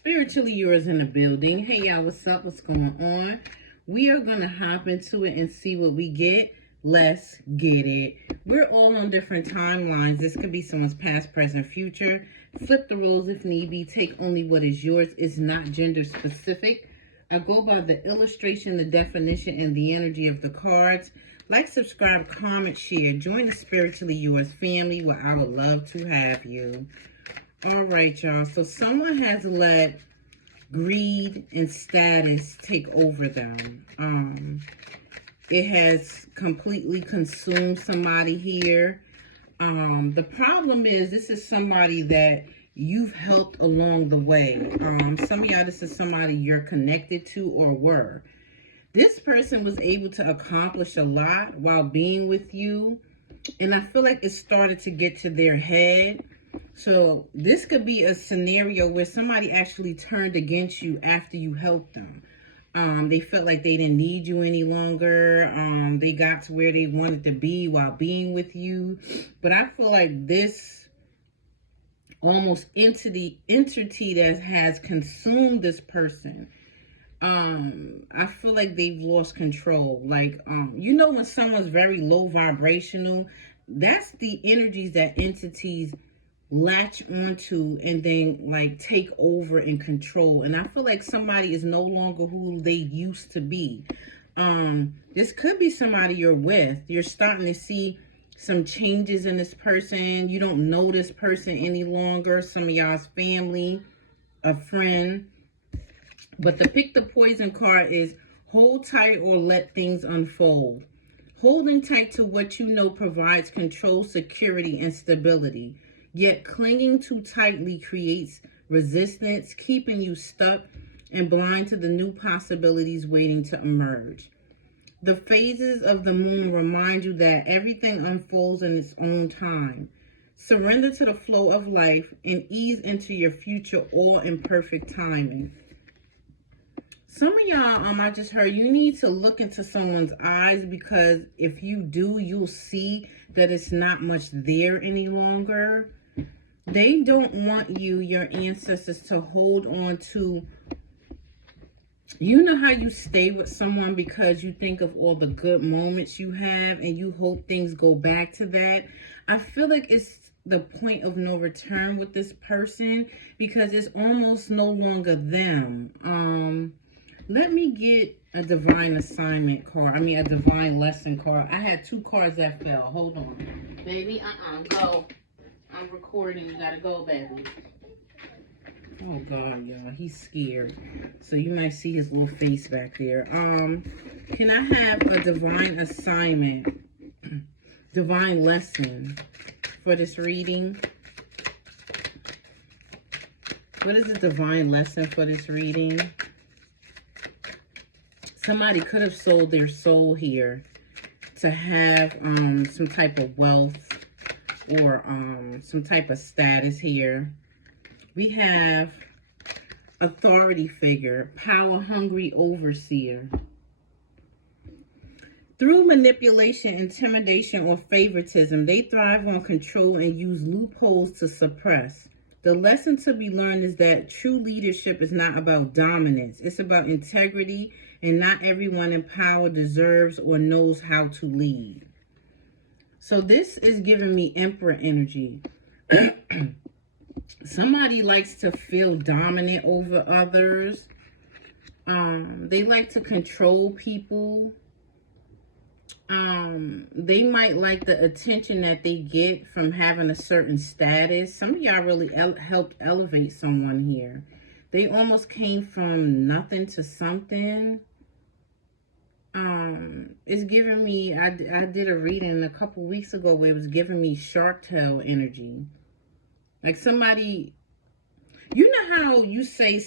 Spiritually yours in the building. Hey y'all, what's up? What's going on? We are going to hop into it and see what we get. Let's get it. We're all on different timelines. This could be someone's past, present, future. Flip the roles if need be. Take only what is yours. It's not gender specific. I go by the illustration, the definition, and the energy of the cards. Like, subscribe, comment, share. Join the Spiritually Yours family where I would love to have you. All right, y'all. So someone has let greed and status take over them. It has completely consumed somebody here. The problem is this is somebody that you've helped along the way. Some of y'all, this is somebody you're connected to or were. This person was able to accomplish a lot while being with you. And I feel like it started to get to their head. So this could be a scenario where somebody actually turned against you after you helped them. They felt like they didn't need you any longer. They got to where they wanted to be while being with you. But I feel like this almost entity that has consumed this person. I feel like they've lost control. Like, you know, when someone's very low vibrational, that's the energies that entities latch onto and then like take over and control. And I feel like somebody is no longer who they used to be. This could be somebody you're with. You're starting to see some changes in this person. You don't know this person any longer. Some of y'all's family, a friend. But the pick the poison card is hold tight or let things unfold. Holding tight to what you know provides control, security, and stability. Yet clinging too tightly creates resistance, keeping you stuck and blind to the new possibilities waiting to emerge. The phases of the moon remind you that everything unfolds in its own time. Surrender to the flow of life and ease into your future all in perfect timing. Some of y'all, I just heard you need to look into someone's eyes, because if you do, you'll see that it's not much there any longer. They don't want you, your ancestors, to hold on to, you know how you stay with someone because you think of all the good moments you have and you hope things go back to that. I feel like it's the point of no return with this person because it's almost no longer them. Let me get a divine assignment card. A divine lesson card. I had two cards that fell. Hold on. Baby, go. I'm recording. You gotta go, baby. Oh, God, y'all. He's scared. So you might see his little face back there. Can I have a divine assignment, divine lesson for this reading? What is the divine lesson for this reading? Somebody could have sold their soul here to have some type of wealth or some type of status here. We have authority figure, power-hungry overseer. Through manipulation, intimidation, or favoritism, they thrive on control and use loopholes to suppress. The lesson to be learned is that true leadership is not about dominance. It's about integrity, and not everyone in power deserves or knows how to lead. So this is giving me Emperor energy. Somebody likes to feel dominant over others. They like to control people. They might like the attention that they get from having a certain status. Some of y'all really helped elevate someone here. They almost came from nothing to something. It's giving me, I did a reading a couple weeks ago where it was giving me shark tail energy. Like somebody, you know how you say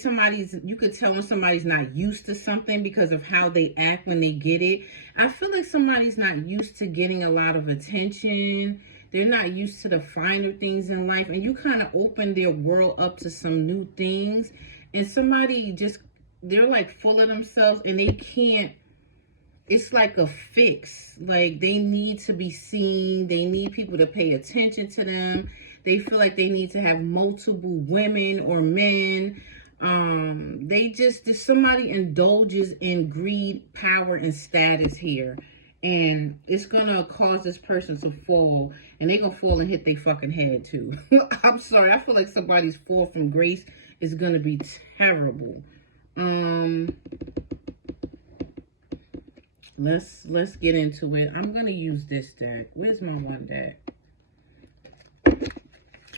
you could tell when somebody's not used to something because of how they act when they get it. I feel like somebody's not used to getting a lot of attention. They're not used to the finer things in life. And you kind of open their world up to some new things. And somebody just, they're like full of themselves and they can't, it's like a fix. Like they need to be seen. They need people to pay attention to them. They feel like they need to have multiple women or men. Somebody indulges in greed, power, and status here. And it's gonna cause this person to fall. And they're gonna fall and hit their fucking head too. I'm sorry. I feel like somebody's fall from grace is gonna be terrible. Let's get into it. I'm gonna use this deck. Where's my one deck?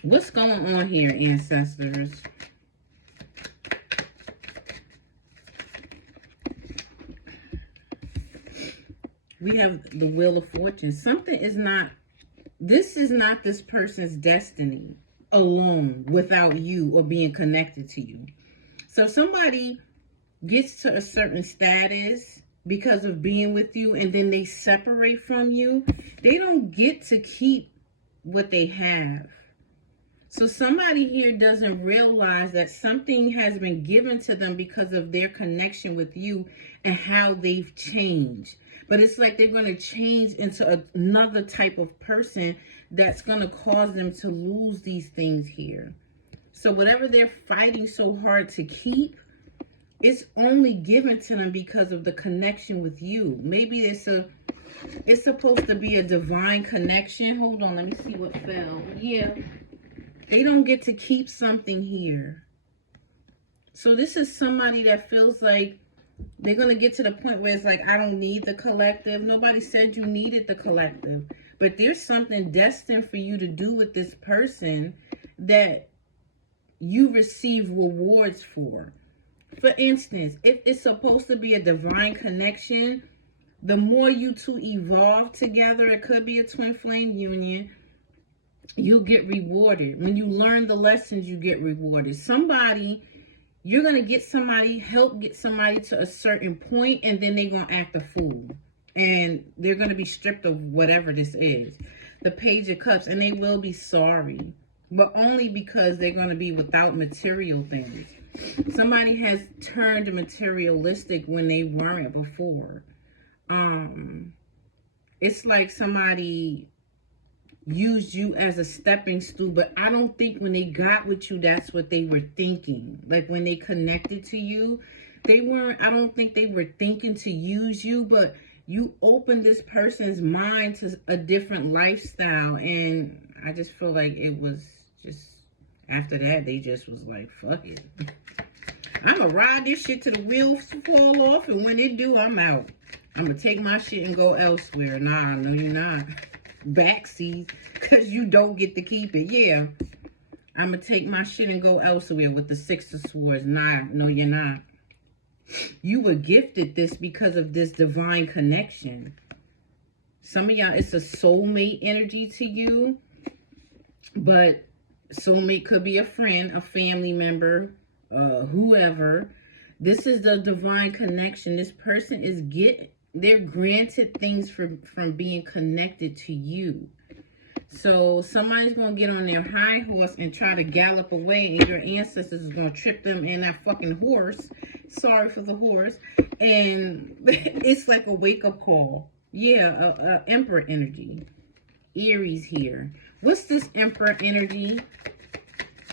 What's going on here, ancestors? We have the Wheel of Fortune. This is not this person's destiny alone without you or being connected to you. So somebody gets to a certain status because of being with you and then they separate from you. They don't get to keep what they have. So somebody here doesn't realize that something has been given to them because of their connection with you and how they've changed. But it's like they're going to change into another type of person that's going to cause them to lose these things here. So whatever they're fighting so hard to keep, it's only given to them because of the connection with you. Maybe it's supposed to be a divine connection. Hold on, let me see what fell. Yeah, they don't get to keep something here. So this is somebody that feels like they're going to get to the point where it's like, I don't need the collective. Nobody said you needed the collective. But there's something destined for you to do with this person that you receive rewards for. For instance, if it's supposed to be a divine connection, the more you two evolve together, it could be a twin flame union, you'll get rewarded. When you learn the lessons, you get rewarded. You're going to help get somebody to a certain point, and then they're going to act a fool. And they're going to be stripped of whatever this is. The Page of Cups, and they will be sorry. But only because they're going to be without material things. Somebody has turned materialistic when they weren't before. It's like somebody used you as a stepping stool, but I don't think when they got with you, that's what they were thinking. Like when they connected to you, I don't think they were thinking to use you, but you opened this person's mind to a different lifestyle. And I just feel like it was just, after that, they just was like, fuck it. I'm gonna ride this shit till the wheels fall off, and when it do, I'm out. I'm gonna take my shit and go elsewhere. Nah, no, you're not. Backseat, because you don't get to keep it. Yeah, I'm gonna take my shit and go elsewhere with the Six of Swords. Nah, no, you're not. You were gifted this because of this divine connection. Some of y'all, it's a soulmate energy to you, but soulmate could be a friend, a family member, whoever. This is the divine connection. This person is they're granted things from being connected to you. So somebody's going to get on their high horse and try to gallop away, and your ancestors is going to trip them in that fucking horse. Sorry for the horse. And it's like a wake-up call. Yeah, Emperor energy. Aries here. What's this Emperor energy?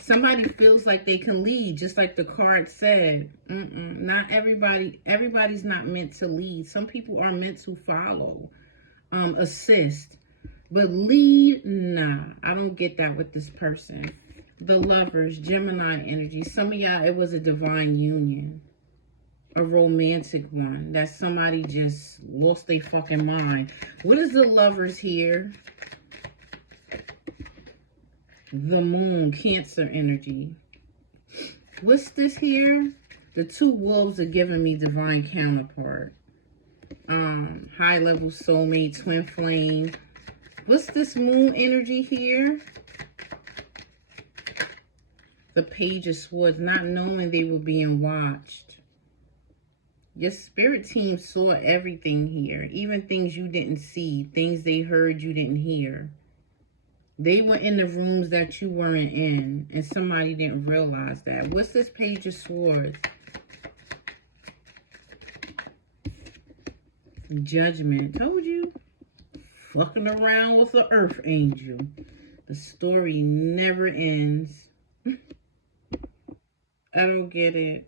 Somebody feels like they can lead, just like the card said. Not everybody. Everybody's not meant to lead. Some people are meant to follow, assist. But lead, nah. I don't get that with this person. The Lovers, Gemini energy. Some of y'all, it was a divine union. A romantic one. That somebody just lost their fucking mind. What is the Lovers here? The Moon, Cancer energy. What's this here? The two wolves are giving me divine counterpart. High level soulmate, twin flame. What's this Moon energy here? The Page of Swords, not knowing they were being watched. Your spirit team saw everything here. Even things you didn't see. Things they heard you didn't hear. They were in the rooms that you weren't in, and somebody didn't realize that. What's this Page of Swords? Judgment. Told you. Fucking around with the Earth Angel. The story never ends. I don't get it.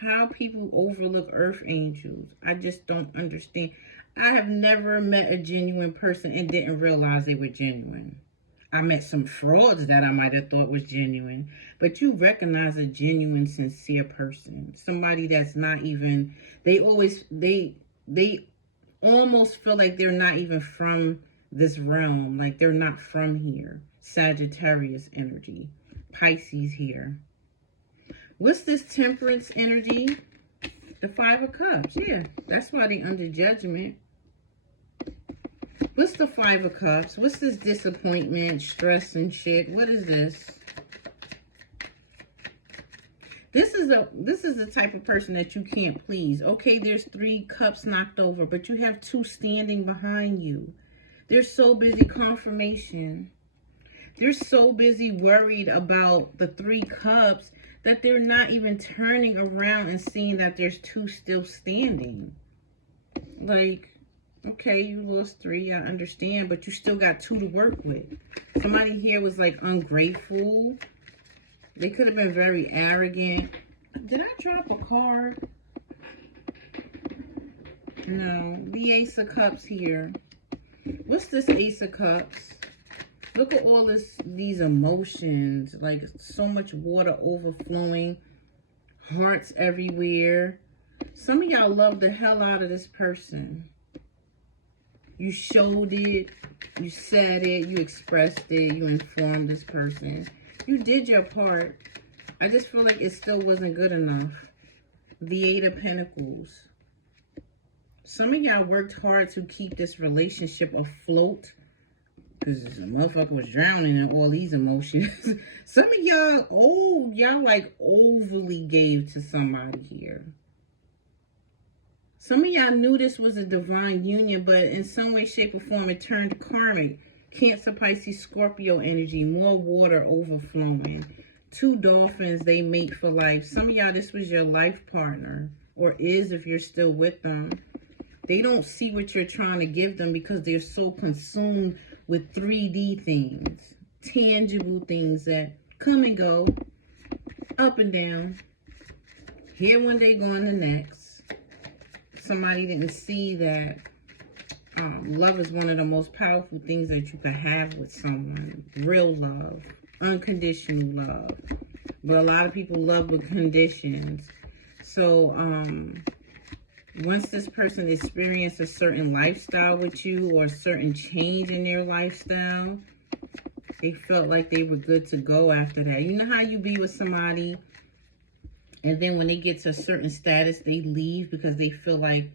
How people overlook earth angels. I just don't understand. I have never met a genuine person and didn't realize they were genuine. I met some frauds that I might have thought was genuine, but you recognize a genuine, sincere person. Somebody that's not even, they almost feel like they're not even from this realm, like they're not from here. Sagittarius energy, Pisces here. What's this temperance energy? The Five of Cups. Yeah, that's why they under judgment. What's the Five of Cups? What's this disappointment, stress, and shit? What is this? This is the type of person that you can't please. Okay, there's 3 cups knocked over, but you have 2 standing behind you. They're so busy confirmation. They're so busy worried about the 3 cups that they're not even turning around and seeing that there's 2 still standing. Like, okay, you lost 3, I understand, but you still got 2 to work with. Somebody here was like ungrateful. They could have been very arrogant. Did I drop a card? No. The Ace of Cups here. What's this Ace of Cups? Look at all these emotions. Like so much water overflowing. Hearts everywhere. Some of y'all love the hell out of this person. You showed it. You said it. You expressed it. You informed this person. You did your part. I just feel like it still wasn't good enough. The 8 of Pentacles. Some of y'all worked hard to keep this relationship afloat because a motherfucker was drowning in all these emotions. Some of y'all, y'all like overly gave to somebody here. Some of y'all knew this was a divine union, but in some way, shape, or form, it turned karmic. Cancer, Pisces, Scorpio energy, more water overflowing. 2 dolphins, they mate for life. Some of y'all, this was your life partner, or is if you're still with them. They don't see what you're trying to give them because they're so consumed with 3D things, tangible things that come and go, up and down. Here one day, gone the next. Somebody didn't see that love is one of the most powerful things that you can have with someone. Real love, unconditional love. But a lot of people love with conditions. So once this person experienced a certain lifestyle with you or a certain change in their lifestyle, they felt like they were good to go after that. You know how you be with somebody and then when they get to a certain status, they leave because they feel like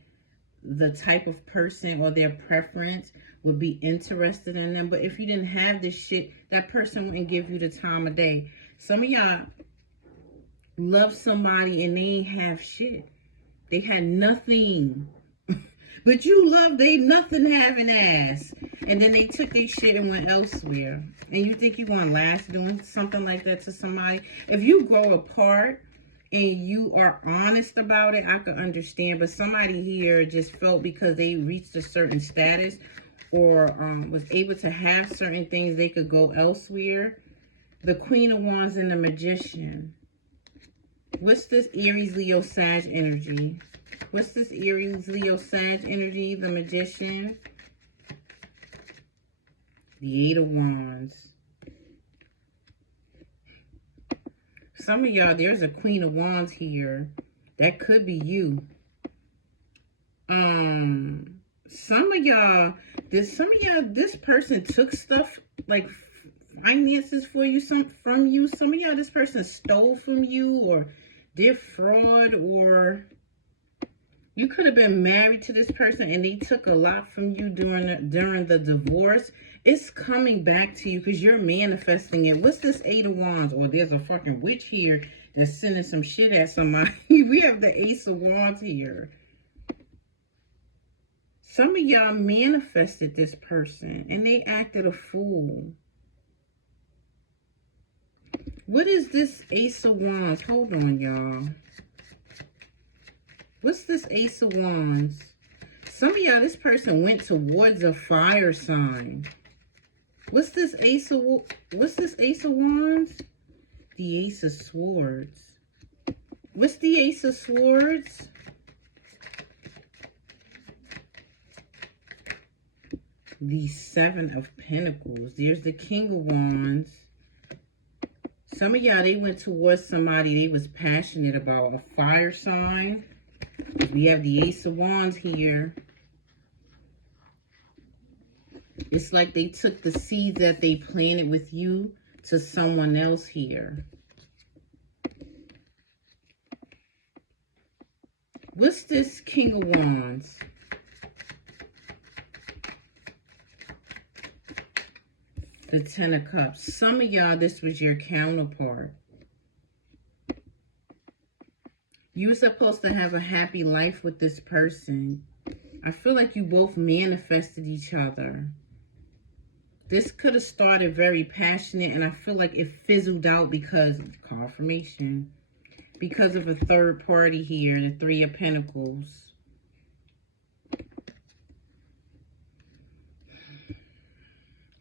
the type of person or their preference would be interested in them. But if you didn't have this shit, that person wouldn't give you the time of day. Some of y'all love somebody and they ain't have shit. They had nothing. But you love they nothing having ass. And then they took their shit and went elsewhere. And you think you're going to last doing something like that to somebody? If you grow apart and you are honest about it, I could understand. But somebody here just felt because they reached a certain status or was able to have certain things, they could go elsewhere. The Queen of Wands and the Magician. What's this Aries, Leo, Sag energy? What's this Aries, Leo, Sag energy? The Magician. The 8 of Wands. Some of y'all, there's a Queen of Wands here. That could be you. Some of y'all, this person took stuff like finances for you, from you. Some of y'all, this person stole from you or did fraud, or you could have been married to this person and they took a lot from you during the divorce. It's coming back to you because you're manifesting it. What's this 8 of Wands? Or there's a fucking witch here that's sending some shit at somebody. We have the Ace of Wands here. Some of y'all manifested this person and they acted a fool. What is this Ace of Wands? Hold on, y'all. What's this Ace of Wands? Some of y'all, this person went towards a fire sign. What's this Ace of Wands? The Ace of Swords. What's the Ace of Swords? The Seven of Pentacles. There's the King of Wands. Some of y'all, they went towards somebody they was passionate about. A fire sign. We have the Ace of Wands here. It's like they took the seeds that they planted with you to someone else here. What's this King of Wands? The Ten of Cups. Some of y'all, this was your counterpart. You were supposed to have a happy life with this person. I feel like you both manifested each other. This could have started very passionate, and I feel like it fizzled out because of confirmation. Because of a third party here, the Three of Pentacles.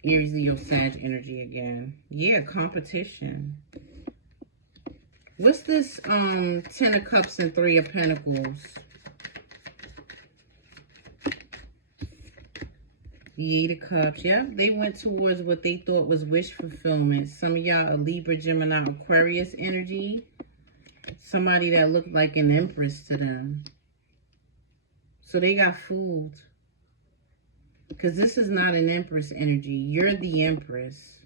Aries, Leo, Sag energy again. Yeah, competition. What's this Ten of Cups and Three of Pentacles? The Eight of Cups. Yep, they went towards what they thought was wish fulfillment. Some of y'all are Libra, Gemini, Aquarius energy. Somebody that looked like an empress to them. So they got fooled. Because this is not an empress energy. You're the empress.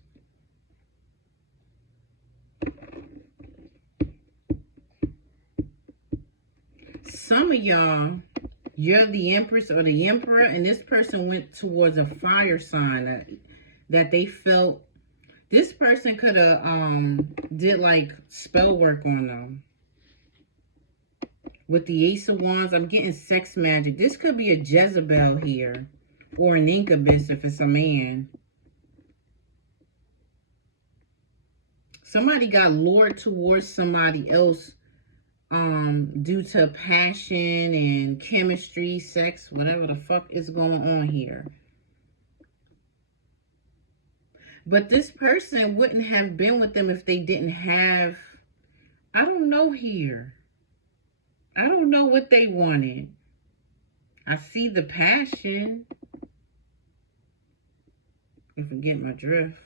Some of y'all, you're the empress or the emperor, and this person went towards a fire sign that they felt. This person could have did like spell work on them. With the Ace of Wands, I'm getting sex magic. This could be a Jezebel here. Or an incubus if it's a man. Somebody got lured towards somebody else due to passion and chemistry, sex, whatever the fuck is going on here. But this person wouldn't have been with them if they didn't have, I don't know here. I don't know what they wanted. I see the passion. If I get my drift.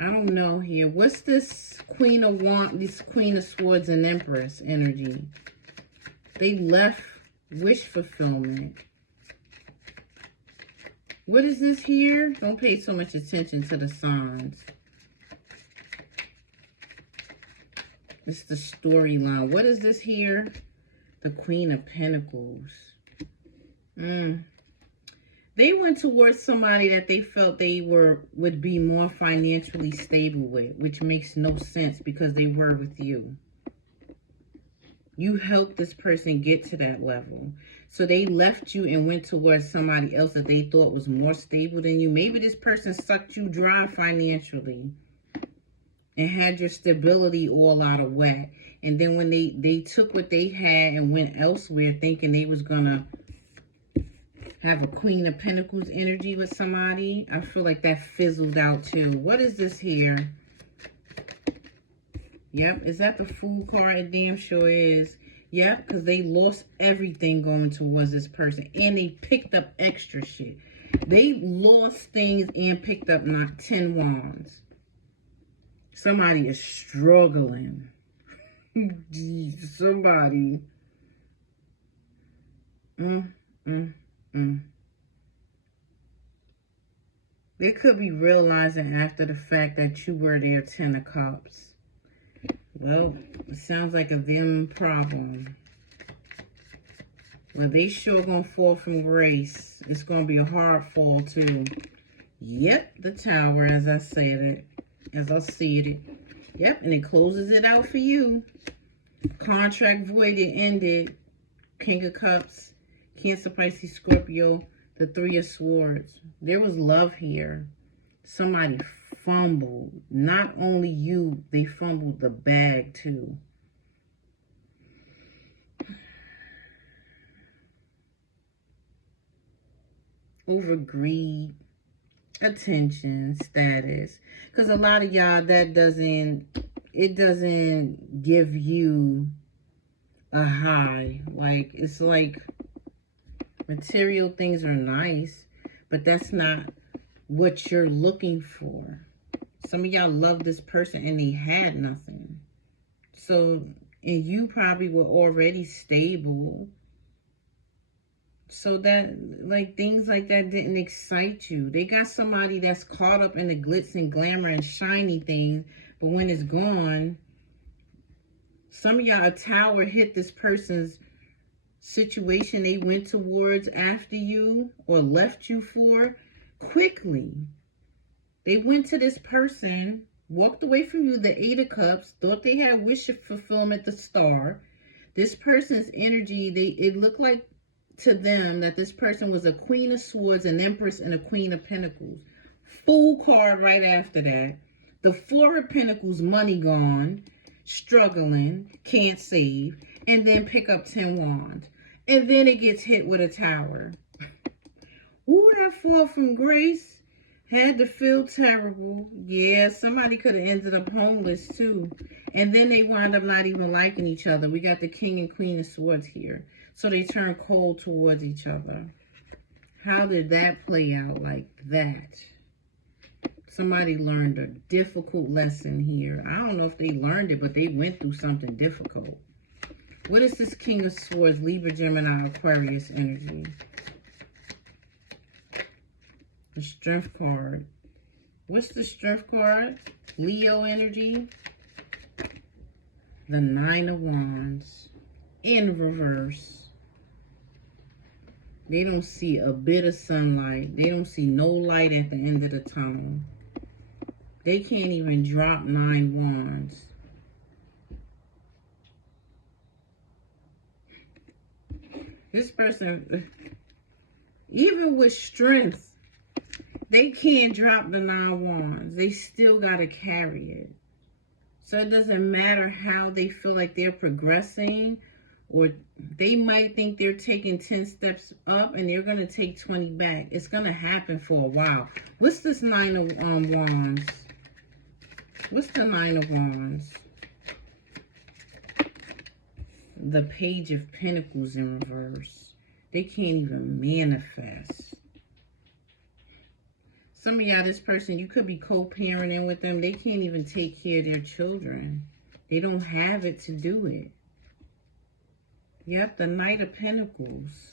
I don't know here. What's this Queen of Wands, this Queen of Swords and Empress energy? They left wish fulfillment. What is this here? Don't pay so much attention to the signs. It's the storyline. What is this here? The Queen of Pentacles. They went towards somebody that they felt they would be more financially stable with, which makes no sense because they were with you. You helped this person get to that level. So they left you and went towards somebody else that they thought was more stable than you. Maybe this person sucked you dry financially and had your stability all out of whack. And then when they took what they had and went elsewhere thinking they was going to have a Queen of Pentacles energy with somebody, I feel like that fizzled out too. What is this here? Yep, is that the Fool card? It damn sure is. Yep, because they lost everything going towards this person. And they picked up extra shit. They lost things and picked up 10 wands. Somebody is struggling. Somebody. They could be realizing after the fact that you were their 10 of Cups. Well, it sounds like a them problem. Well, they sure gonna fall from grace. It's gonna be a hard fall too. Yep, the Tower, as I said it. As I see it. Yep, and it closes it out for you. Contract voided, ended. King of Cups. Cancer, Pisces, Scorpio, the Three of Swords. There was love here. Somebody fumbled. Not only you, they fumbled the bag too. Over greed, attention, status. Because a lot of y'all, that doesn't it doesn't give you a high. Like, it's like material things are nice, but that's not what you're looking for. Some of y'all love this person and they had nothing. So, and you probably were already stable. So that, like, things like that didn't excite you. They got somebody that's caught up in the glitz and glamour and shiny things, but when it's gone, some of y'all, a tower hit this person's situation they went towards after you or left you for quickly. They went to this person, walked away from you, the Eight of Cups, thought they had wish fulfillment, the Star. This person's energy, it looked like to them that this person was a Queen of Swords, an Empress, and a Queen of Pentacles. Fool card right after that. The Four of Pentacles, money gone, struggling, can't save, and then pick up 10 wands. And then it gets hit with a tower. Ooh, that fall from grace had to feel terrible. Yeah, somebody could have ended up homeless too. And then they wind up not even liking each other. We got the King and Queen of Swords here. So they turn cold towards each other. How did that play out like that? Somebody learned a difficult lesson here. I don't know if they learned it, but they went through something difficult. What is this King of Swords, Libra, Gemini, Aquarius energy? The Strength card. What's the Strength card? Leo energy. The Nine of Wands. In reverse. They don't see a bit of sunlight. They don't see no light at the end of the tunnel. They can't even drop 9 wands. This person, even with strength, they can't drop the 9 wands. They still got to carry it. So it doesn't matter how they feel like they're progressing, or they might think they're taking 10 steps up and they're going to take 20 back. It's going to happen for a while. What's this 9 of wands? What's the 9 of wands? The Page of Pentacles in reverse. They can't even manifest. Some of y'all, this person, you could be co-parenting with them. They can't even take care of their children. They don't have it to do it. Yep, the Knight of Pentacles.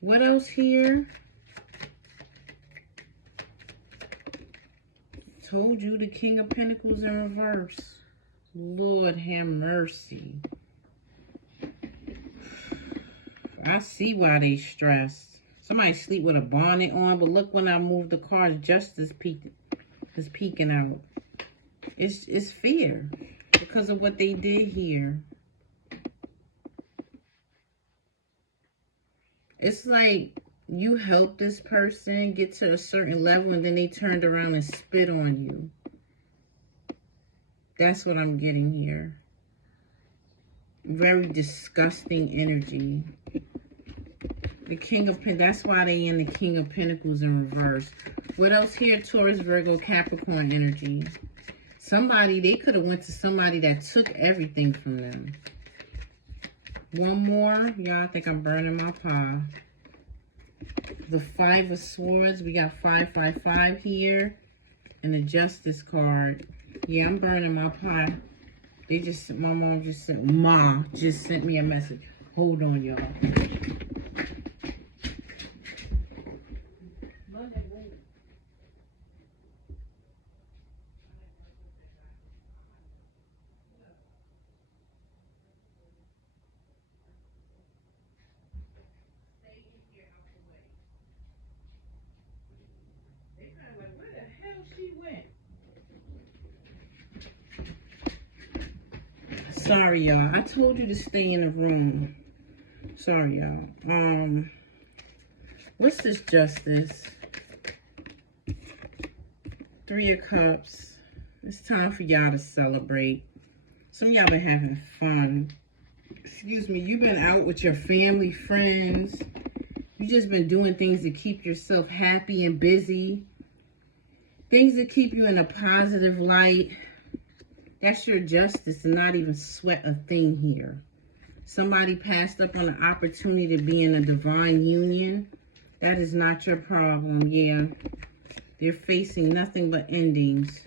What else here? Told you, the King of Pentacles in reverse. Lord have mercy. I see why they stressed. Somebody sleep with a bonnet on, but look, when I move the cards, Justice is peeking out. It's fear because of what they did here. It's like you helped this person get to a certain level and then they turned around and spit on you. That's what I'm getting here. Very disgusting energy. The King of Pentacles, that's why they in the King of Pentacles in reverse. What else here? Taurus, Virgo, Capricorn energy. Somebody, they could have went to somebody that took everything from them. One more. Y'all, I think I'm burning my pie. The Five of Swords. We got 555 here. And the Justice card. Yeah, I'm burning my pie. They just, my mom just sent me a message. Hold on, y'all. Sorry, y'all. I told you to stay in the room. Sorry, y'all. What's this Justice? 3 of Cups. It's time for y'all to celebrate. Some of y'all been having fun. Excuse me. You've been out with your family, friends. You just been doing things to keep yourself happy and busy. Things that keep you in a positive light. That's your justice and not even sweat a thing here. Somebody passed up on an opportunity to be in a divine union. That is not your problem. Yeah. They're facing nothing but endings.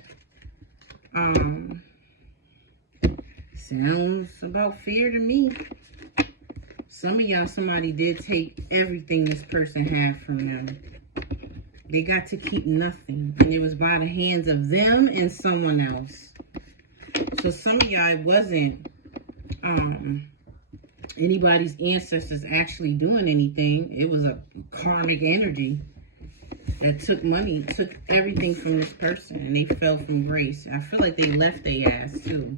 Sounds about fear to me. Some of y'all, somebody did take everything this person had from them. They got to keep nothing. And it was by the hands of them and someone else. So some of y'all, it wasn't anybody's ancestors actually doing anything. It was a karmic energy that took money, took everything from this person, and they fell from grace. I feel like they left their ass too.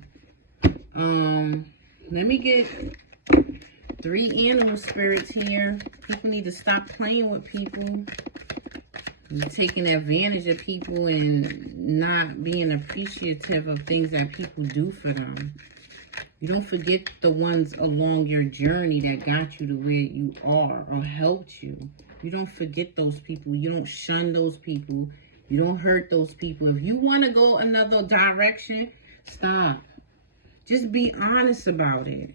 Let me get 3 animal spirits here. People need to stop playing with people, taking advantage of people, and not being appreciative of things that people do for them. You don't forget the ones along your journey that got you to where you are or helped you. You don't forget those people. You don't shun those people. You don't hurt those people. If you want to go another direction, stop. Just be honest about it.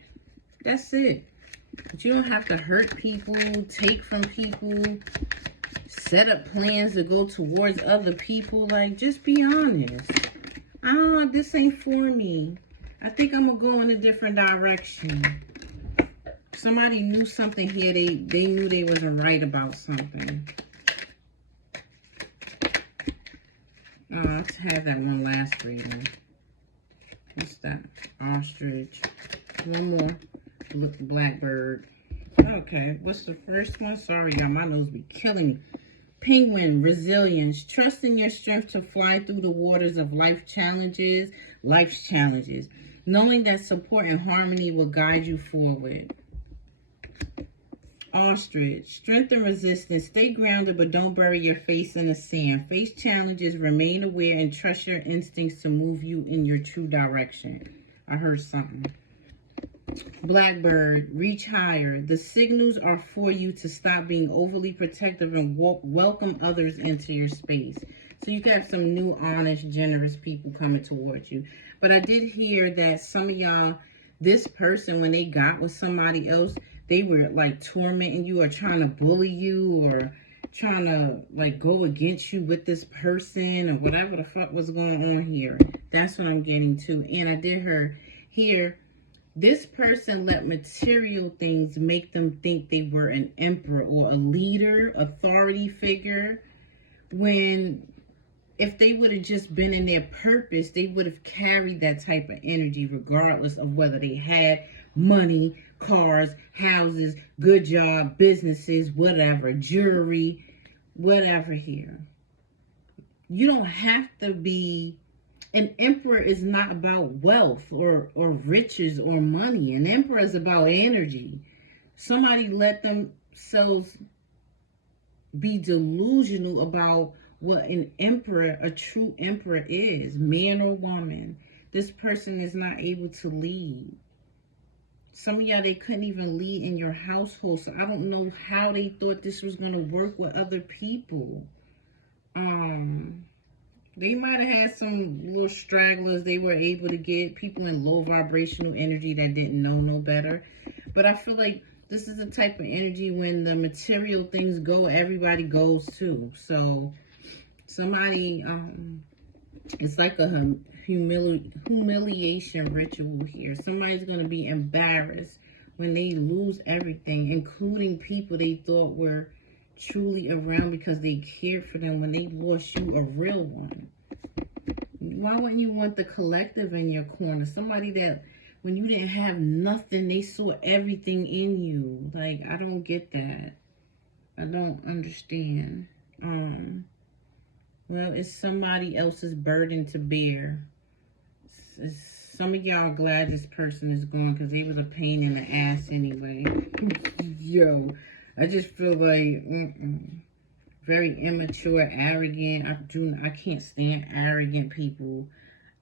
That's it. But you don't have to hurt people, take from people, set up plans to go towards other people. Like, just be honest. This ain't for me. I think I'm going to go in a different direction. Somebody knew something here. They knew they wasn't right about something. Let's have that one last reading. What's that? Ostrich. One more. Look, blackbird. Okay, what's the first one? Sorry, y'all, my nose be killing me. Penguin, resilience. Trust in your strength to fly through the waters of life's challenges. Knowing that support and harmony will guide you forward. Ostrich, strength and resistance. Stay grounded, but don't bury your face in the sand. Face challenges, remain aware, and trust your instincts to move you in your true direction. I heard something. Blackbird, reach higher. The signals are for you to stop being overly protective and welcome others into your space. So you can have some new, honest, generous people coming towards you. But I did hear that some of y'all, this person, when they got with somebody else, they were like tormenting you or trying to bully you or trying to like go against you with this person or whatever the fuck was going on here. That's what I'm getting to. And I did hear this person let material things make them think they were an emperor or a leader, authority figure, when if they would have just been in their purpose, they would have carried that type of energy regardless of whether they had money, cars, houses, good job, businesses, whatever, jewelry, whatever here. You don't have to be... An emperor is not about wealth or riches or money. An emperor is about energy. Somebody let themselves be delusional about what an emperor, a true emperor is, man or woman. This person is not able to lead. Some of y'all, they couldn't even lead in your household. So I don't know how they thought this was going to work with other people. They might have had some little stragglers they were able to get. People in low vibrational energy that didn't know no better. But I feel like this is the type of energy when the material things go, everybody goes too. So somebody, it's like a humiliation ritual here. Somebody's going to be embarrassed when they lose everything, including people they thought were truly around because they cared for them, when they lost you, a real one. Why wouldn't you want the collective in your corner? Somebody that when you didn't have nothing, they saw everything in you. Like, I don't get that. I don't understand. Well, it's somebody else's burden to bear. Some of y'all glad this person is gone because they was a pain in the ass anyway. Yo, I just feel like very immature, arrogant. I can't stand arrogant people.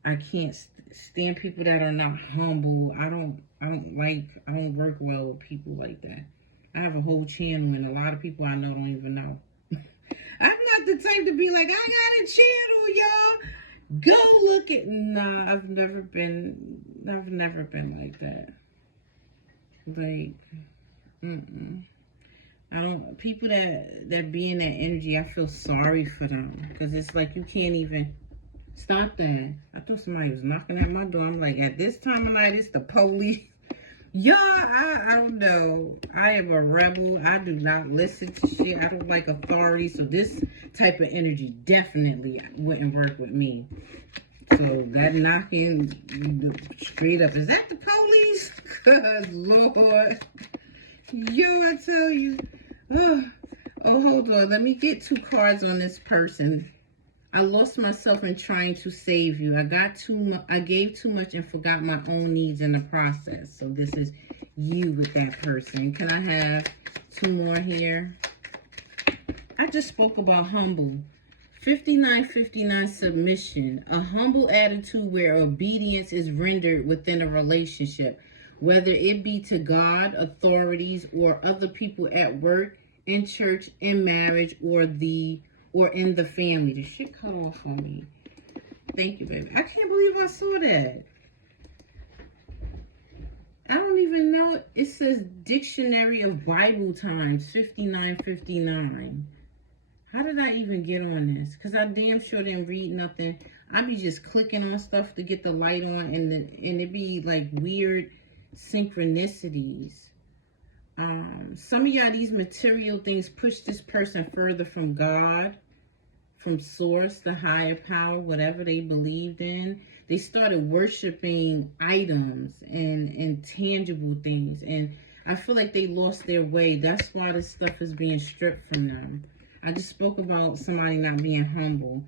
I can't stand people that are not humble. I don't work well with people like that. I have a whole channel and a lot of people I know don't even know. I'm not the type to be like, I got a channel, y'all. Go look at. Nah, I've never been like that. Like, I don't. People that be in that energy, I feel sorry for them because it's like you can't even stop that. I thought somebody was knocking at my door. I'm like, at this time of night, it's the police. Y'all, I don't know. I am a rebel. I do not listen to shit. I don't like authority. So this type of energy definitely wouldn't work with me. So that knocking straight up, is that the police? Cause Lord, yo, I tell you. Oh, hold on. Let me get 2 cards on this person. I lost myself in trying to save you. I gave too much and forgot my own needs in the process. So this is you with that person. Can I have 2 more here? I just spoke about humble. 5959 submission. A humble attitude where obedience is rendered within a relationship, whether it be to God, authorities, or other people at work, in church, in marriage, or in the family. The shit cut off on me. Thank you, baby. I can't believe I saw that. I don't even know. It says Dictionary of Bible Times, 5959. How did I even get on this? Because I damn sure didn't read nothing. I be just clicking on stuff to get the light on, and it be like weird synchronicities. Some of y'all, these material things push this person further from God, from source, the higher power, whatever they believed in. They started worshiping items and tangible things. And I feel like they lost their way. That's why this stuff is being stripped from them. I just spoke about somebody not being humble.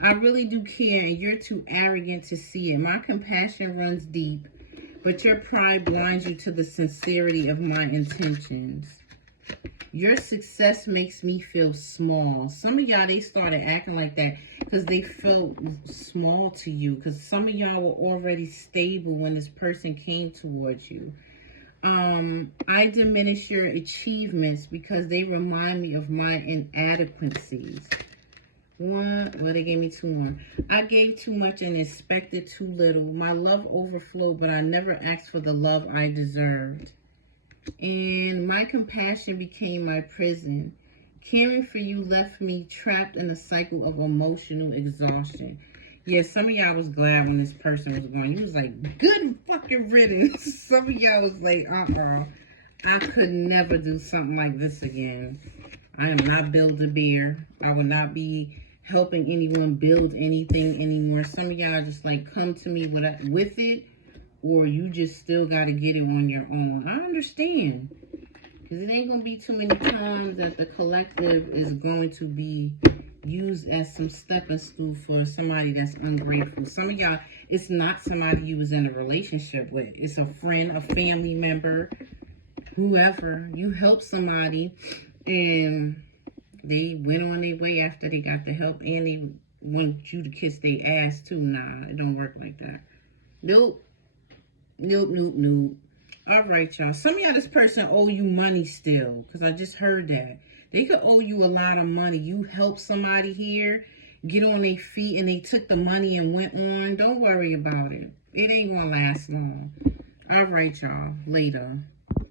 I really do care, and you're too arrogant to see it. My compassion runs deep, but your pride blinds you to the sincerity of my intentions. Your success makes me feel small. Some of y'all, they started acting like that because they felt small to you. Because some of y'all were already stable when this person came towards you. I diminish your achievements because they remind me of my inadequacies. Well, they gave me 2 more. I gave too much and expected too little. My love overflowed, but I never asked for the love I deserved. And my compassion became my prison. Caring for you left me trapped in a cycle of emotional exhaustion. Yeah, some of y'all was glad when this person was gone. You was like, good fucking riddance. Some of y'all was like, I could never do something like this again. I am not Build-A-Bear. I will not be helping anyone build anything anymore. Some of y'all just like come to me with it, or you just still got to get it on your own. I understand. Because it ain't going to be too many times that the collective is going to be used as some stepping stool for somebody that's ungrateful. Some of y'all, it's not somebody you was in a relationship with. It's a friend, a family member, whoever. You help somebody and they went on their way after they got the help, and they want you to kiss their ass too. Nah, it don't work like that. Nope. All right, y'all. Some of y'all, this person owe you money still, because I just heard that. They could owe you a lot of money. You helped somebody here get on their feet, and they took the money and went on. Don't worry about it. It ain't going to last long. All right, y'all. Later.